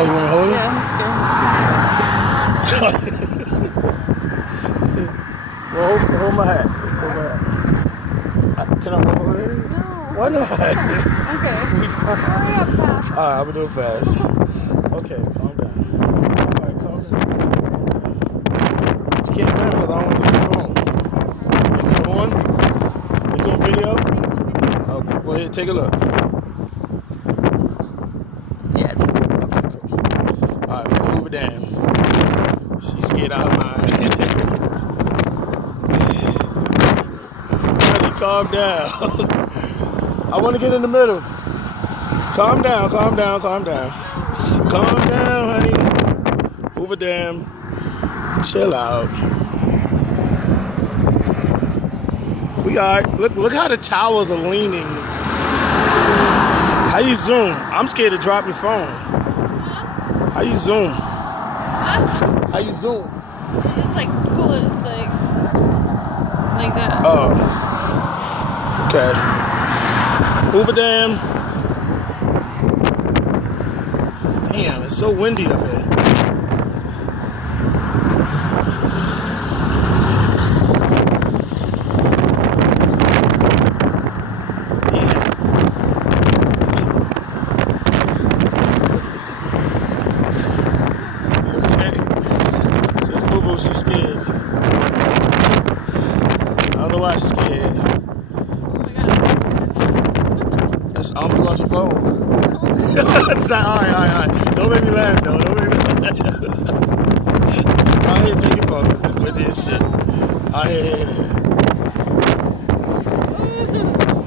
Oh, you want to hold it? Yeah, I'm scared. Well, hold my hat. Hold my hat. Can I hold it? No. Why not? Okay. Hurry up fast. Alright, I'm gonna do it fast. Okay, calm down. Alright, calm down. You can't run because I don't want to use your phone. Is it on? It's on video? Okay, well here, take a look. Yes. Okay, cool. Alright, we're gonna Hoover Dam. She's scared out of her mind. Honey, calm down. I want to get in the middle. Calm down, calm down, calm down. Calm down, honey. Hoover Dam. Chill out. We got, look how the towers are leaning. How you zoom? I'm scared to drop your phone. How you zoom? How you zoom? You just like pull it like that. Oh. Okay. Hoover Dam. Damn, it's so windy up here. She's scared. I don't know why she's scared. That's almost lost your phone. Alright. Don't make me laugh though. Don't make me laugh. All right, here, take your phone with this shit. All right, here.